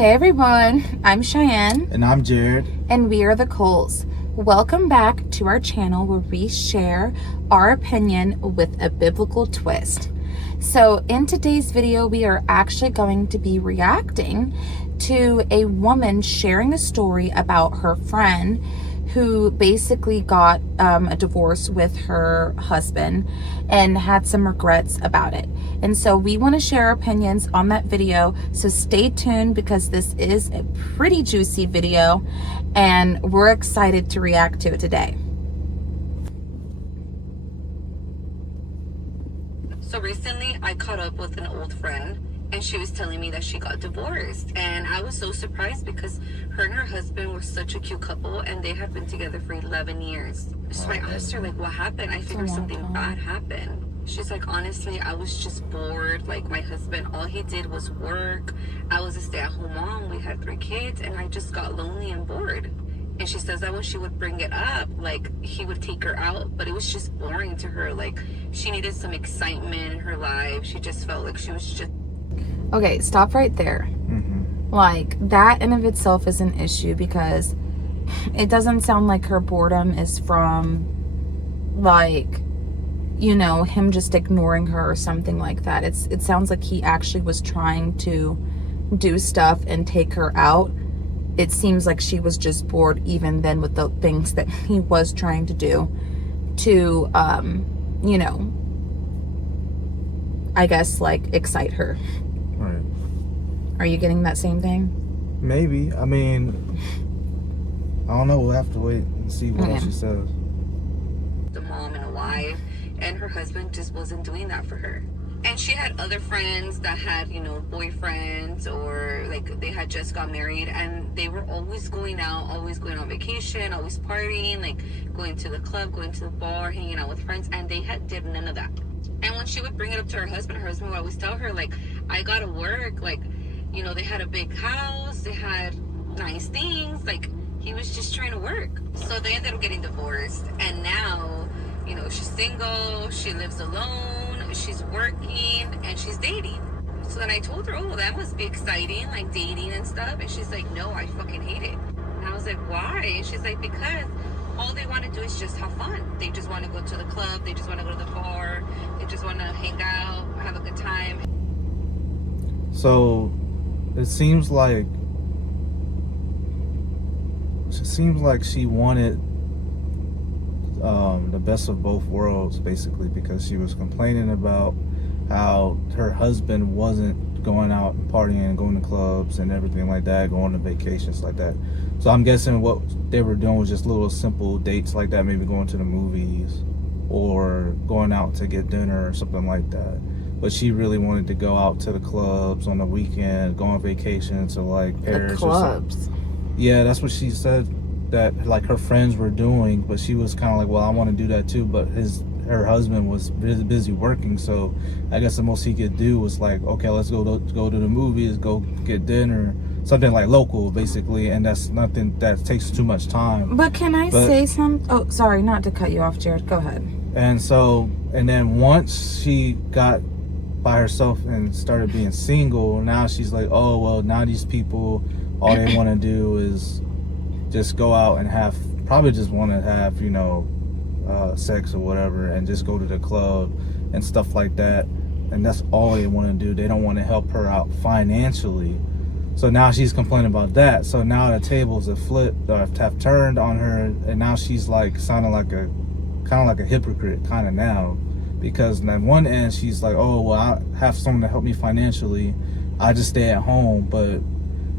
Hey everyone, I'm Cheyenne. And I'm Jared. And we are the Coles. Welcome back to our channel where we share our opinion with a biblical twist. So in today's video, we are actually going to be reacting to a woman sharing a story about her friend who basically got a divorce with her husband and had some regrets about it. And so we want to share our opinions on that video. So stay tuned because this is a pretty juicy video and we're excited to react to it today. So recently I caught up with an old friend and she was telling me that she got divorced, and I was so surprised because her and her husband were such a cute couple and they had been together for 11 years. So I asked her, like, what happened? I figured something bad happened. She's like, honestly, I was just bored. Like, my husband, all he did was work. I was a stay-at-home mom. We had 3 kids and I just got lonely and bored. And she says that when she would bring it up, like, he would take her out, but it was just boring to her. Like, she needed some excitement in her life. She just felt like she was just... Okay, stop right there. Like, that in of itself is an issue because it doesn't sound like her boredom is from, like, you know, him just ignoring her or something like that. It sounds like he actually was trying to do stuff and take her out. It seems like she was just bored even then with the things that he was trying to do to, you know, I guess, like, excite her. Right. Are you getting that same thing? Maybe. I mean, I don't know. We'll have to wait and see what else she says. The mom and a wife, and her husband just wasn't doing that for her. And she had other friends that had, you know, boyfriends, or like they had just got married, and they were always going out, always going on vacation, always partying, like going to the club, going to the bar, hanging out with friends, and they did none of that. And when she would bring it up to her husband would always tell her, like, I gotta work. Like, you know, they had a big house, they had nice things, like, he was just trying to work. So they ended up getting divorced, and now, you know, she's single, she lives alone, she's working, and she's dating. So then I told her, oh, well, that must be exciting, like dating and stuff. And she's like, no, I fucking hate it. And I was like, why? And she's like, because all they want to do is just have fun. They just want to go to the club, they just want to go to the bar, they just want to hang out, have a good time. So it seems like she wanted the best of both worlds, basically, because she was complaining about how her husband wasn't going out and partying and going to clubs and everything like that, going on vacations like that. So I'm guessing what they were doing was just little simple dates like that, maybe going to the movies or going out to get dinner or something like that. But she really wanted to go out to the clubs on the weekend, go on vacation to, like, Paris. The clubs. Yeah, that's what she said that, like, her friends were doing, but she was kind of like, well, I want to do that too, but her husband was busy working, so I guess the most he could do was like, okay, let's go to the movies, go get dinner, something like local, basically, and that's nothing that takes too much time. But can I say something? Oh, sorry, not to cut you off, Jared. Go ahead. And so, and then once she got by herself and started being single, now she's like, oh, well, now these people, all they want to do is just go out and probably just want to have, you know, sex or whatever, and just go to the club and stuff like that, and that's all they want to do. They don't want to help her out financially. So now she's complaining about that. So now the tables have turned on her, and now she's like sounding like a hypocrite kind of now, because on one end she's like, oh, well, I have someone to help me financially, I just stay at home, but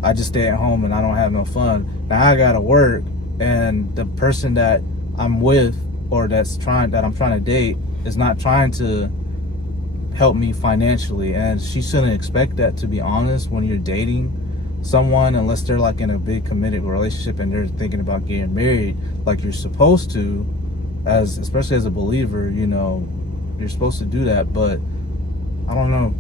I just stay at home and I don't have no fun. Now I gotta work, and the person that I'm with or that I'm trying to date is not trying to help me financially, and she shouldn't expect that, to be honest, when you're dating someone, unless they're like in a big committed relationship and they're thinking about getting married like you're supposed to, especially as a believer, you know, you're supposed to do that. But I don't know,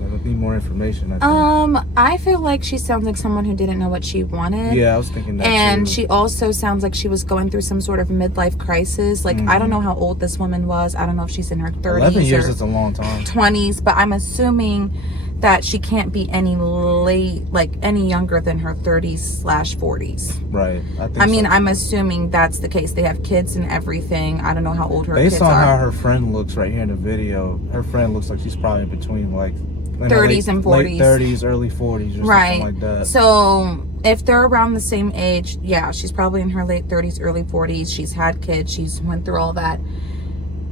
I need more information, I think. I feel like she sounds like someone who didn't know what she wanted. Yeah, I was thinking that and too. She also sounds like she was going through some sort of midlife crisis. Like, I don't know how old this woman was. I don't know if she's in her 30s 11 years or is a long time. 20s, but I'm assuming that she can't be any younger than her 30s/40s. Right. I mean, I'm assuming that's the case. They have kids and everything. I don't know how old her kids are. Based on how her friend looks right here in the video, her friend looks like she's probably between like 30s and 40s. Late 30s, early 40s or right. something like that. So if they're around the same age, yeah, she's probably in her late 30s, early 40s. She's had kids. She's went through all that.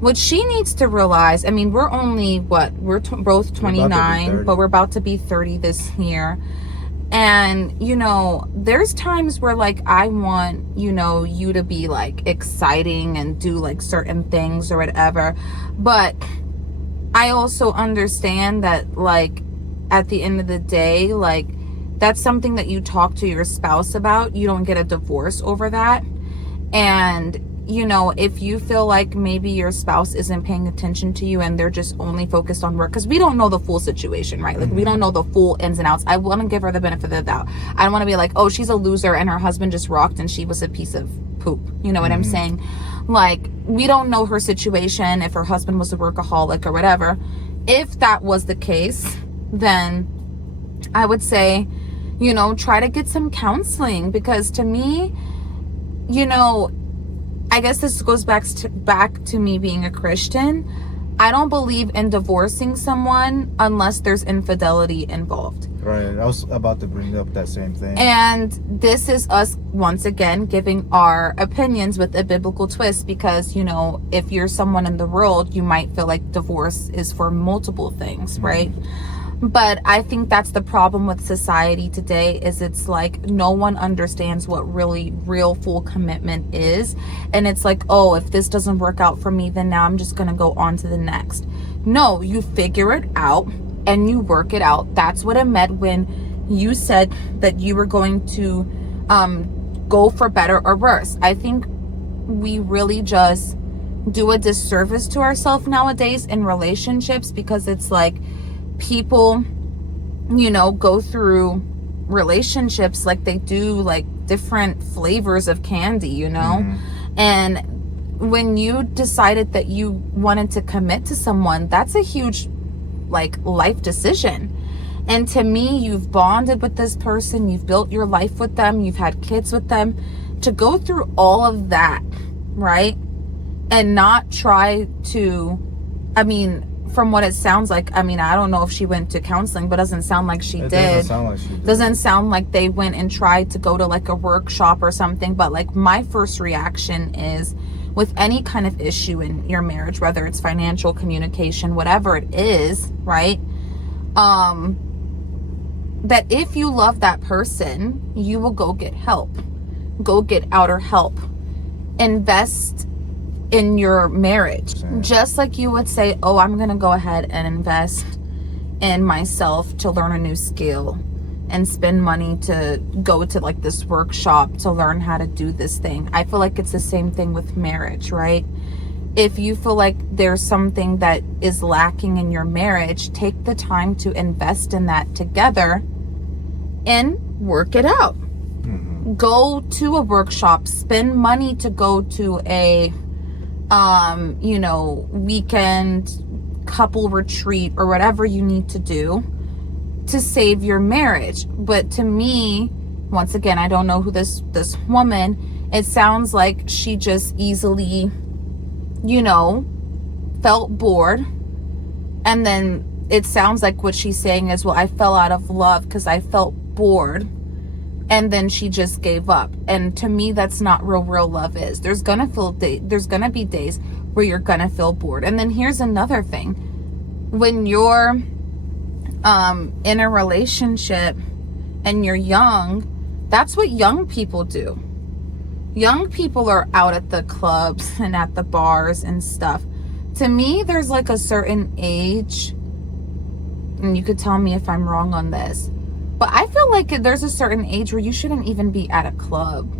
What she needs to realize, I mean, we're only, both 29, but we're about to be 30 this year. And, you know, there's times where, like, I want, you know, you to be, like, exciting and do, like, certain things or whatever. But I also understand that, like, at the end of the day, like, that's something that you talk to your spouse about. You don't get a divorce over that. And, you know, if you feel like maybe your spouse isn't paying attention to you and they're just only focused on work, because we don't know the full situation, right? Like, we don't know the full ins and outs. I want to give her the benefit of the doubt. I don't want to be like, oh, she's a loser and her husband just rocked and she was a piece of poop. You know what I'm saying? Like, we don't know her situation, if her husband was a workaholic or whatever. If that was the case, then I would say, you know, try to get some counseling, because to me, you know, I guess this goes back to me being a Christian. I don't believe in divorcing someone unless there's infidelity involved. Right. I was about to bring up that same thing. And this is us, once again, giving our opinions with a biblical twist, because, you know, if you're someone in the world, you might feel like divorce is for multiple things, right? But I think that's the problem with society today, is it's like no one understands what really real full commitment is. And it's like, oh, if this doesn't work out for me, then now I'm just going to go on to the next. No, you figure it out and you work it out. That's what it meant when you said that you were going to go for better or worse. I think we really just do a disservice to ourselves nowadays in relationships, because it's like, people, you know, go through relationships like they do like different flavors of candy, you know? And when you decided that you wanted to commit to someone, that's a huge, like, life decision. And to me, you've bonded with this person, you've built your life with them, you've had kids with them. To go through all of that, right? And not try to, I mean, from what it sounds like, I mean, I don't know if she went to counseling, but it doesn't sound like she did. Doesn't sound like she did. Doesn't sound like they went and tried to go to like a workshop or something. But like, my first reaction is, with any kind of issue in your marriage, whether it's financial, communication, whatever it is, right? That if you love that person, you will go get help. Go get outer help. Invest in your marriage. Just like you would say, oh, I'm gonna go ahead and invest in myself to learn a new skill and spend money to go to like this workshop to learn how to do this thing. I feel like it's the same thing with marriage, right? If you feel like there's something that is lacking in your marriage, take the time to invest in that together and work it out. Go to a workshop, spend money to go to a you know, weekend couple retreat or whatever you need to do to save your marriage. But to me, once again, I don't know who this woman, it sounds like she just easily, you know, felt bored. And then it sounds like what she's saying is, well, I fell out of love because I felt bored. And then she just gave up. And to me, that's not real love is. There's gonna be days where you're gonna feel bored. And then here's another thing. When you're in a relationship and you're young, that's what young people do. Young people are out at the clubs and at the bars and stuff. To me, there's like a certain age, and you could tell me if I'm wrong on this, but I feel like there's a certain age where you shouldn't even be at a club.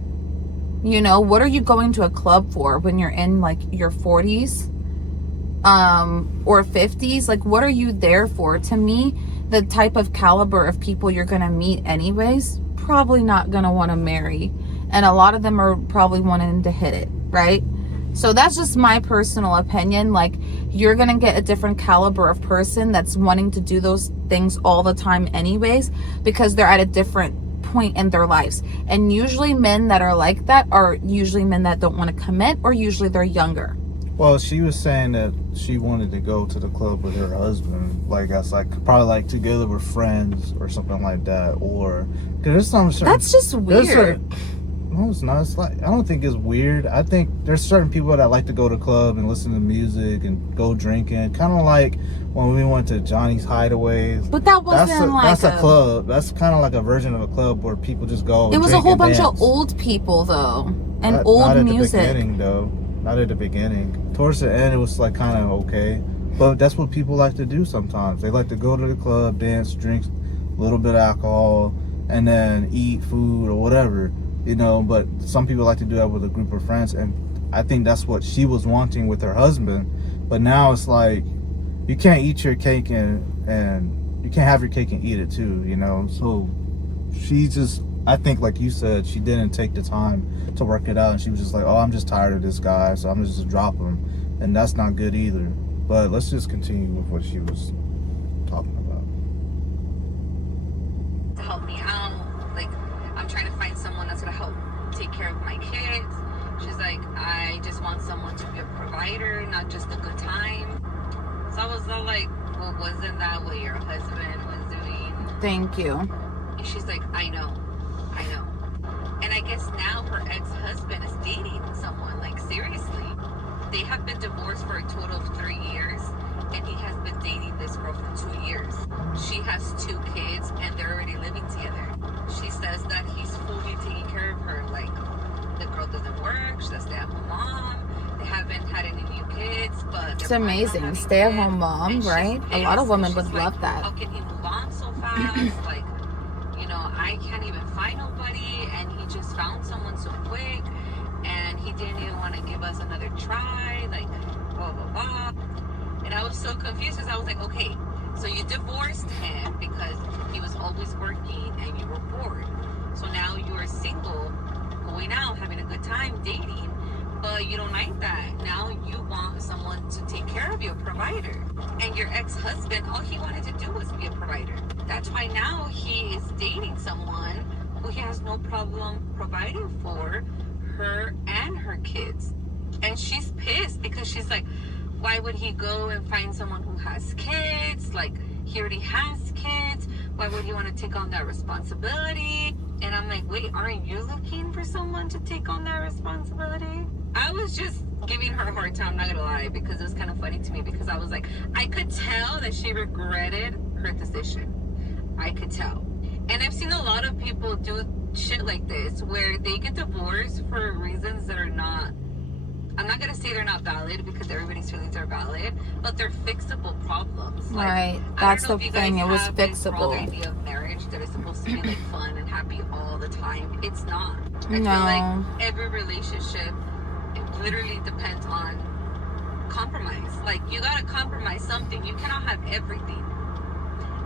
You know, what are you going to a club for when you're in like your 40s or 50s? Like, what are you there for? To me, the type of caliber of people you're going to meet anyways, probably not going to want to marry. And a lot of them are probably wanting to hit it, right? So that's just my personal opinion. Like, you're going to get a different caliber of person that's wanting to do those things all the time anyways, because they're at a different point in their lives. And usually men that are like that are usually men that don't want to commit, or usually they're younger. Well, she was saying that she wanted to go to the club with her husband, like that's like probably like together with friends or something like that, or because there's some certain, That's just weird. No, it's not. It's like, I don't think it's weird. I think there's certain people that like to go to the club and listen to music and go drinking, kind of like when we went to Johnny's Hideaway. But that wasn't that's a club. That's kind of like a version of a club where people just go. And it was a drink whole and bunch dance. of old people though, and Not old at music. The beginning, though. Not at the beginning. Towards the end, it was like kind of okay. But that's what people like to do sometimes. They like to go to the club, dance, drink a little bit of alcohol, and then eat food or whatever, you know. But some people like to do that with a group of friends, and I think that's what she was wanting with her husband. But now it's like you can't eat your cake and you can't have your cake and eat it too, you know. So she just, I think like you said, she didn't take the time to work it out, and she was just like, oh, I'm just tired of this guy, so I'm just drop him, and that's not good either. But let's just continue with what she was talking about. To help me out, like I'm trying to find someone that's gonna help take care of my kids. She's like, I just want someone to be a provider, not just a good time. So I was all like, well, wasn't that what your husband was doing? Thank you. And she's like, I know. And I guess now her ex-husband is dating someone, like seriously. They have been divorced for a total of 3 years, and he has been dating this girl for 2 years. She has 2 kids, and they're already living together. She says that he's fully taking care of her, like the girl doesn't work, she's a stay-at-home mom. They haven't had any new kids, but It's amazing. Stay-at-home mom, right? A lot of women would love like, that. how can he move on so fast? Like, you know, I can't even find nobody, and he just found someone so quick, and he didn't even want to give us another try, like, blah, blah, blah. And I was so confused because I was like, okay, so you divorced him because he was always working and you were bored. So now you are single, going out, having a good time, dating, but you don't like that. Now you want someone to take care of you, a provider. And your ex-husband, all he wanted to do was be a provider. That's why now he is dating someone who he has no problem providing for her and her kids. And she's pissed because she's like, why would he go and find someone who has kids? Like, he already has kids. Why would he want to take on that responsibility? And I'm like, wait, aren't you looking for someone to take on that responsibility? I was just giving her a hard time, not gonna lie, because it was kind of funny to me, because I was like, I could tell that she regretted her decision. I could tell. And I've seen a lot of people do shit like this, where they get divorced for reasons that are not, I'm not gonna say they're not valid, because everybody's feelings are valid, but they're fixable problems. Like, Right. That's the thing. It was have this fixable. broad idea of marriage that is supposed to be like fun and happy all the time. It's not. I No. feel like every relationship, it literally depends on compromise. Like, you gotta compromise something. You cannot have everything.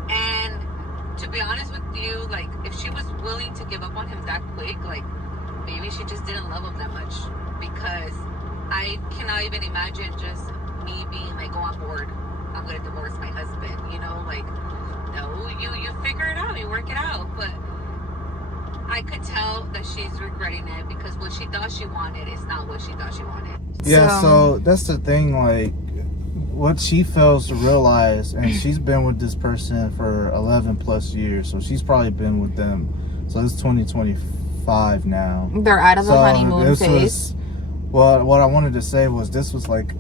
And to be honest with you, like, if she was willing to give up on him that quick, like, maybe she just didn't love him that much. Because I cannot even imagine just me being like, oh, I'm bored, I'm gonna divorce my husband, you know? Like, no, you figure it out, you work it out. But I could tell that she's regretting it, because what she thought she wanted is not what she thought she wanted. Yeah, so that's the thing, like, what she fails to realize, and she's been with this person for 11 plus years, so she's probably been with them, so it's 2025 now. They're out of the honeymoon this phase. was, well, what I wanted to say was, this was like,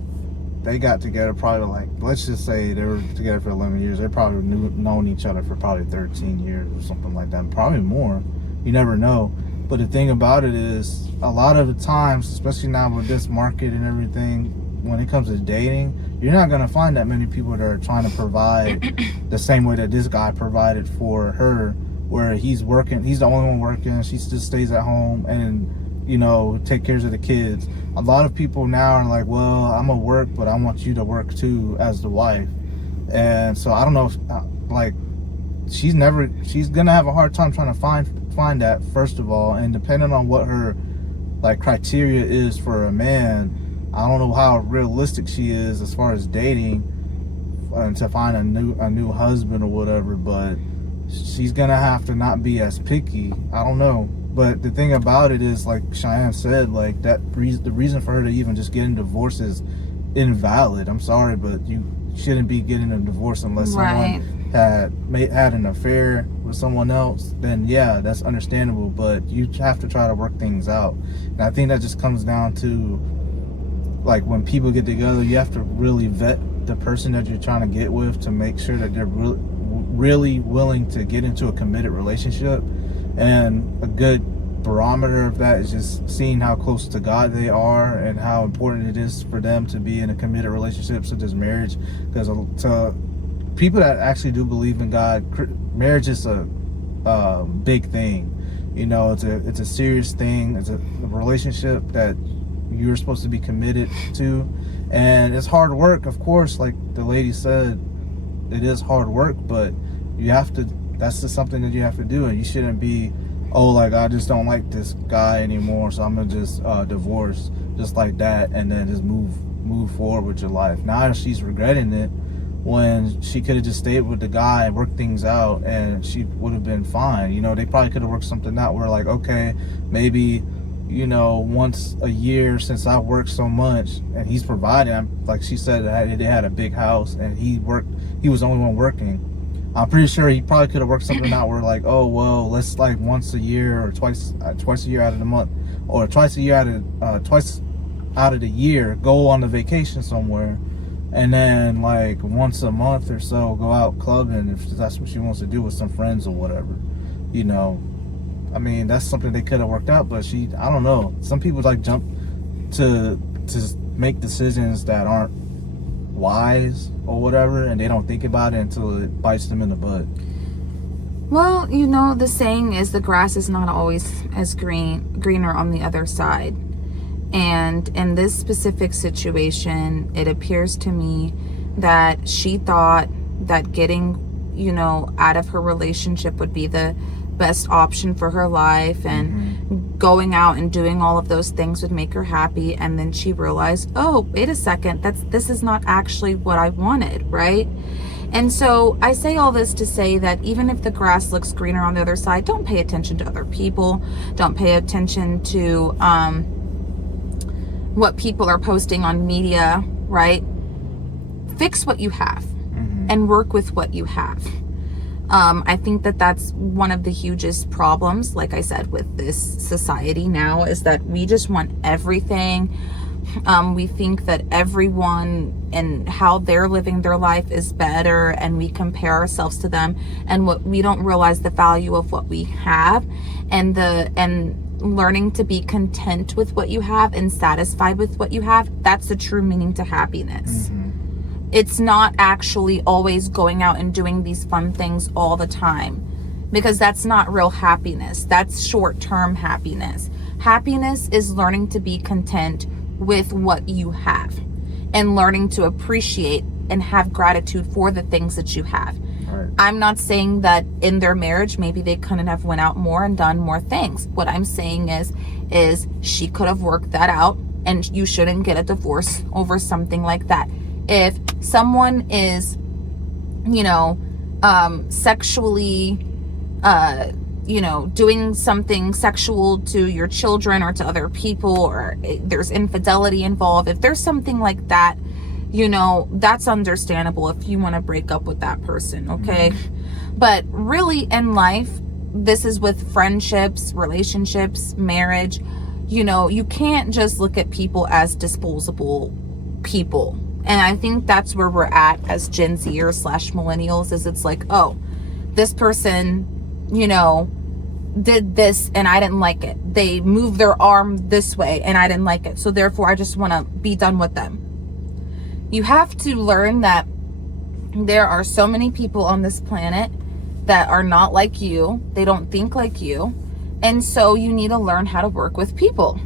they got together probably like, let's just say they were together for 11 years. They probably known each other for probably 13 years or something like that, probably more. You never know. But the thing about it is, a lot of the times, especially now with this market and everything, when it comes to dating, you're not going to find that many people that are trying to provide the same way that this guy provided for her, where he's working, he's the only one working, she just stays at home and, you know, take care of the kids. A lot of people now are like, well, I'm gonna work, but I want you to work too as the wife. And so I don't know if, like, she's gonna have a hard time trying to find that, first of all, and depending on what her like criteria is for a man, I don't know how realistic she is as far as dating and to find a new husband or whatever, but she's gonna have to not be as picky. I don't know. But the thing about it is, like Cheyenne said, like the reason for her to even just get a divorce is invalid. I'm sorry, but you shouldn't be getting a divorce unless someone had an affair with someone else. Then yeah, that's understandable, but you have to try to work things out. And I think that just comes down to, like, when people get together, you have to really vet the person that you're trying to get with to make sure that they're really willing to get into a committed relationship. And a good barometer of that is just seeing how close to God they are and how important it is for them to be in a committed relationship such as marriage. Because to people that actually do believe in God, marriage is a big thing. You know, it's a serious thing. It's a relationship that you're supposed to be committed to, and it's hard work, of course. Like the lady said, it is hard work, but you have to, that's just something that you have to do. And you shouldn't be, oh, like, I just don't like this guy anymore, so I'm gonna just divorce just like that and then just move forward with your life. Now she's regretting it, when she could have just stayed with the guy and worked things out and she would have been fine. You know, they probably could have worked something out where, like, okay, maybe, you know, once a year, since I work so much and he's providing, like she said, they had a big house and he was the only one working. I'm pretty sure he probably could have worked something out where, like, oh, well, let's, like, once a year or twice a year out of the month, or twice out of the year, go on a vacation somewhere, and then, like, once a month or so, go out clubbing if that's what she wants to do with some friends or whatever. You know, I mean, that's something they could have worked out, but I don't know. Some people, like, jump to make decisions that aren't wise or whatever, and they don't think about it until it bites them in the butt. Well, you know, the saying is the grass is not always as greener on the other side. And in this specific situation, it appears to me that she thought that getting, you know, out of her relationship would be the best option for her life, and going out and doing all of those things would make her happy. And then she realized, oh, wait a second, this is not actually what I wanted, right? And so I say all this to say that even if the grass looks greener on the other side, don't pay attention to other people. Don't pay attention to what people are posting on media, right? Fix what you have and work with what you have. I think that that's one of the hugest problems, like I said, with this society now, is that we just want everything. We think that everyone and how they're living their life is better, and we compare ourselves to them, and what we don't realize the value of what we have, and learning to be content with what you have and satisfied with what you have. That's the true meaning to happiness. It's not actually always going out and doing these fun things all the time, because that's not real happiness. That's short-term happiness. Happiness is learning to be content with what you have and learning to appreciate and have gratitude for the things that you have. Right. I'm not saying that in their marriage maybe they couldn't have went out more and done more things. What I'm saying is she could have worked that out, and you shouldn't get a divorce over something like that. If someone is, you know, sexually, you know, doing something sexual to your children or to other people, or there's infidelity involved, if there's something like that, you know, that's understandable if you want to break up with that person, okay? But really in life, this is with friendships, relationships, marriage, you know, you can't just look at people as disposable people. And I think that's where we're at as Gen Zers / millennials, is it's like, oh, this person, you know, did this and I didn't like it. They moved their arm this way and I didn't like it. So therefore I just want to be done with them. You have to learn that there are so many people on this planet that are not like you. They don't think like you. And so you need to learn how to work with people.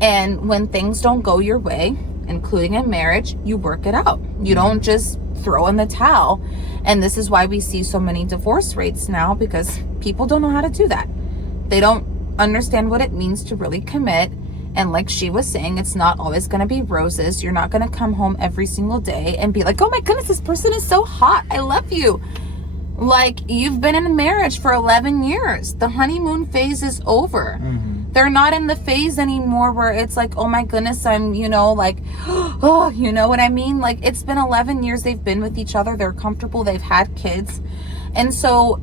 And when things don't go your way, including in marriage, you work it out. You don't just throw in the towel. And this is why we see so many divorce rates now, because people don't know how to do that. They don't understand what it means to really commit And like she was saying, it's not always going to be roses. You're not going to come home every single day and be like, oh my goodness, this person is so hot, I love you. Like, you've been in a marriage for 11 years. The honeymoon phase is over. They're not in the phase anymore where it's like, oh my goodness, I'm, you know, like, oh, you know what I mean? Like, it's been 11 years they've been with each other. They're comfortable. They've had kids. And so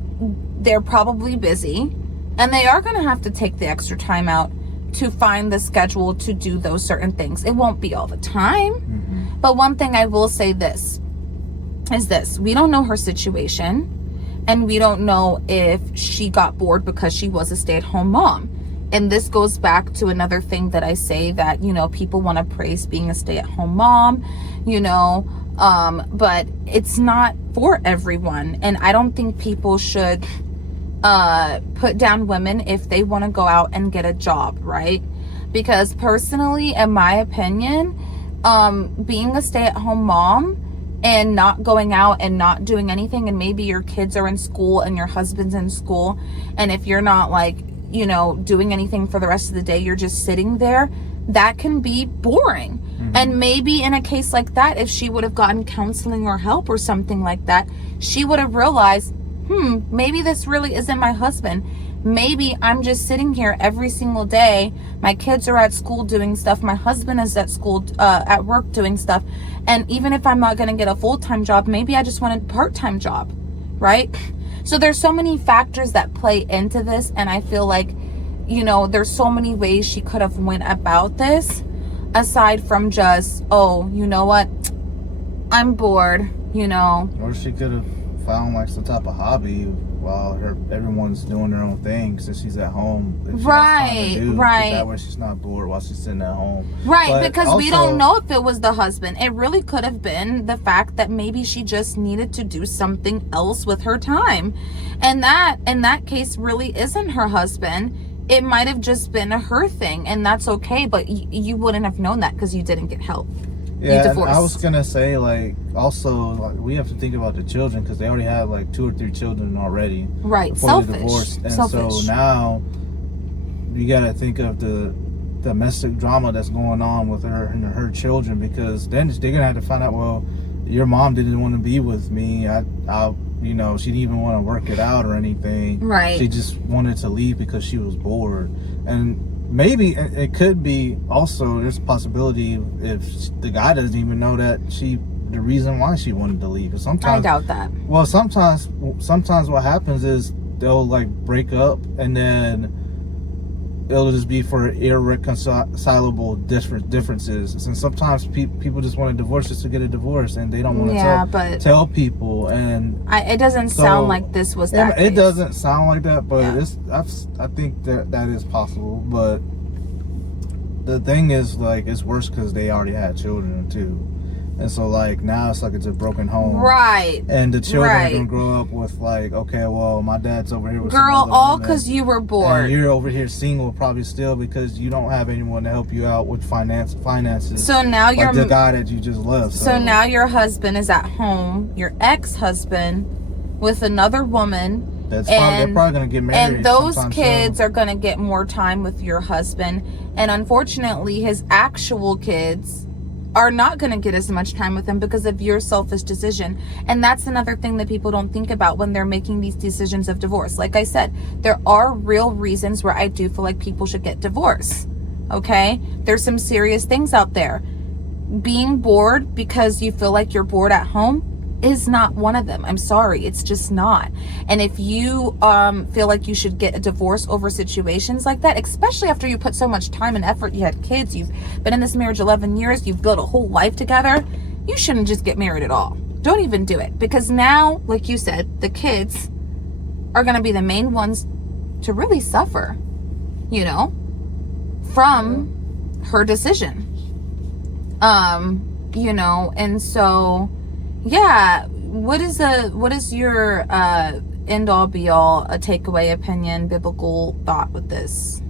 they're probably busy. And they are going to have to take the extra time out to find the schedule to do those certain things. It won't be all the time. But one thing I will say is this. We don't know her situation. And we don't know if she got bored because she was a stay-at-home mom. And this goes back to another thing that I say, that, you know, people want to praise being a stay-at-home mom, you know, but it's not for everyone. And I don't think people should put down women if they want to go out and get a job, right? Because personally, in my opinion, being a stay-at-home mom and not going out and not doing anything, and maybe your kids are in school and your husband's in school, and if you're not, like, you know, doing anything for the rest of the day, you're just sitting there, that can be boring. And maybe in a case like that, if she would have gotten counseling or help or something like that, she would have realized, maybe this really isn't my husband. Maybe I'm just sitting here every single day. My kids are at school doing stuff. My husband is at school, at work doing stuff. And even if I'm not going to get a full-time job, maybe I just want a part-time job, right? So there's so many factors that play into this. And I feel like, you know, there's so many ways she could have went about this, aside from just, oh, you know what? I'm bored, you know. Or she could have found like some type of hobby while everyone's doing their own thing, since she's at home. Right. That way she's not bored while she's sitting at home. Right, but because also, we don't know if it was the husband. It really could have been the fact that maybe she just needed to do something else with her time. And that, in that case, really isn't her husband. It might have just been a her thing, and that's okay, but you wouldn't have known that because you didn't get help. Yeah, I was gonna say, like, also, like, we have to think about the children, because they already have like 2 or 3 children already. Right, before selfish. they divorced. And Selfish. so now you gotta think of the domestic drama that's going on with her and her children, because then they're gonna have to find out, well, your mom didn't want to be with me. I you know, she didn't even want to work it out or anything. Right. She just wanted to leave because she was bored. And maybe it could be also, there's a possibility if the guy doesn't even know that the reason why she wanted to leave. Sometimes, I doubt that. Well, sometimes what happens is they'll like break up, and then it'll just be for irreconcilable differences. And sometimes people just want a divorce just to get a divorce, and they don't want to tell people. And it doesn't sound like this was that it case. doesn't sound like that, but I think that is possible. But the thing is, like, it's worse because they already had children too. And so, like, now it's like it's a broken home. Right. And the children are going to grow up with, like, okay, well, my dad's over here with some other all woman, because you were bored. and you're over here single probably still because you don't have anyone to help you out with finances. So now like you're... the guy that you just left. So now your husband is at home, your ex-husband, with another woman. They're probably going to get married. And those kids are going to get more time with your husband. And unfortunately, his actual kids are not going to get as much time with him because of your selfish decision. And that's another thing that people don't think about when they're making these decisions of divorce. Like I said, there are real reasons where I do feel like people should get divorced. Okay? There's some serious things out there. Being bored because you feel like you're bored at home is not one of them. I'm sorry, it's just not. And if you feel like you should get a divorce over situations like that, especially after you put so much time and effort, you had kids, you've been in this marriage 11 years, you've built a whole life together, you shouldn't just get married at all. Don't even do it. Because now, like you said, the kids are going to be the main ones to really suffer, you know, from her decision. You know, and so yeah, what is your end all be all, a takeaway, opinion, biblical thought with this?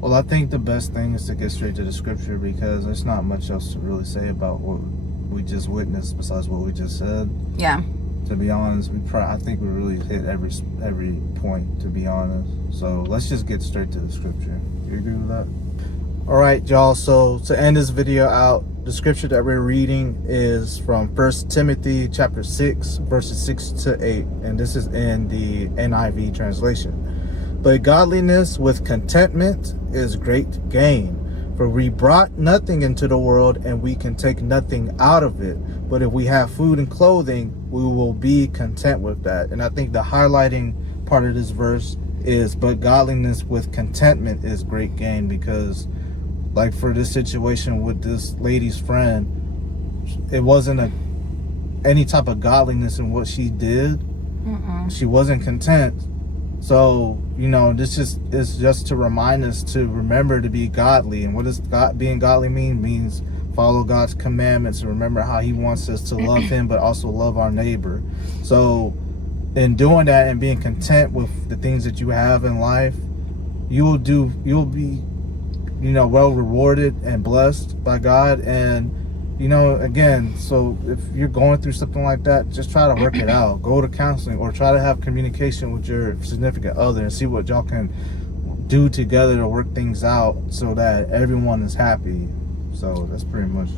Well, I think the best thing is to get straight to the scripture, because there's not much else to really say about what we just witnessed besides what we just said. Yeah. To be honest, I think we really hit every point, to be honest. So let's just get straight to the scripture. You agree with that? All right, y'all. So to end this video out, the scripture that we're reading is from 1 Timothy chapter 6, verses 6 to 8. And this is in the NIV translation. But godliness with contentment is great gain. For we brought nothing into the world, and we can take nothing out of it. But if we have food and clothing, we will be content with that. And I think the highlighting part of this verse is, but godliness with contentment is great gain, because like for this situation with this lady's friend, it wasn't any type of godliness in what she did. She wasn't content. So, this is just to remind us to remember to be godly. And what does being godly mean? Means follow God's commandments and remember how he wants us to love him, but also love our neighbor. So in doing that and being content with the things that you have in life, you'll be well rewarded and blessed by God. And again, so if you're going through something like that, just try to work it out. Go to counseling, or try to have communication with your significant other and see what y'all can do together to work things out so that everyone is happy. So that's pretty much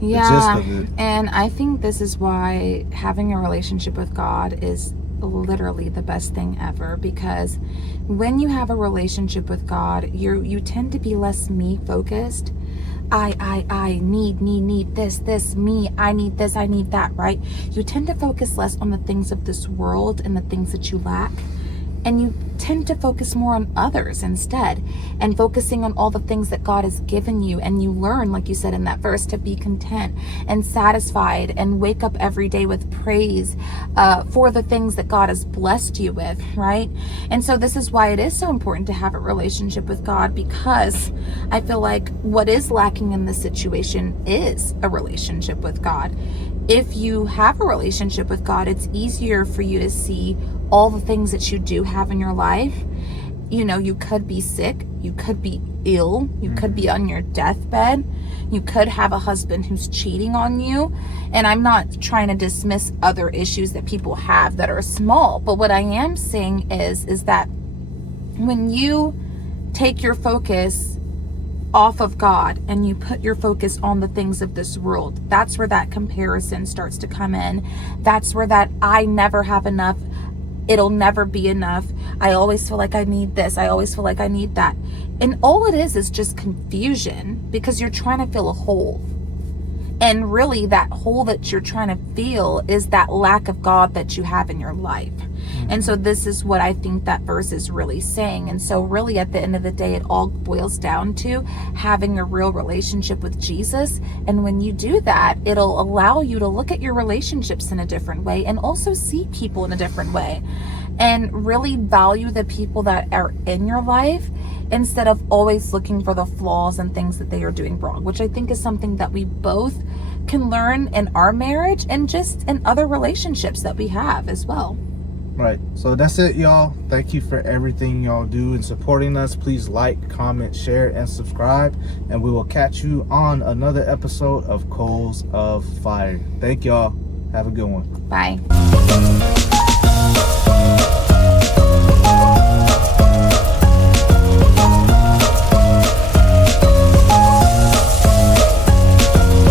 the gist of it. And I think this is why having a relationship with God is literally the best thing ever, because when you have a relationship with God, you tend to be less me focused. I need this, me, I need this, I need that, right? You tend to focus less on the things of this world and the things that you lack. And you tend to focus more on others instead, and focusing on all the things that God has given you. And you learn, like you said in that verse, to be content and satisfied and wake up every day with praise for the things that God has blessed you with, right? And so this is why it is so important to have a relationship with God, because I feel like what is lacking in this situation is a relationship with God. If you have a relationship with God, it's easier for you to see all the things that you do have in your life. You could be sick, you could be ill, you could be on your deathbed, you could have a husband who's cheating on you. And I'm not trying to dismiss other issues that people have that are small, but what I am saying is that when you take your focus off of God and you put your focus on the things of this world, that's where that comparison starts to come in. That's where that I never have enough, it'll never be enough, I always feel like I need this, I always feel like I need that. And all it is just confusion, because you're trying to fill a hole. And really that hole that you're trying to fill is that lack of God that you have in your life. And so this is what I think that verse is really saying. And so really at the end of the day, it all boils down to having a real relationship with Jesus. And when you do that, it'll allow you to look at your relationships in a different way, and also see people in a different way, and really value the people that are in your life, instead of always looking for the flaws and things that they are doing wrong, which I think is something that we both can learn in our marriage and just in other relationships that we have as well. Right. So that's it, y'all. Thank you for everything y'all do in supporting us. Please like, comment, share, and subscribe. And we will catch you on another episode of Coals of Fire. Thank y'all. Have a good one. Bye.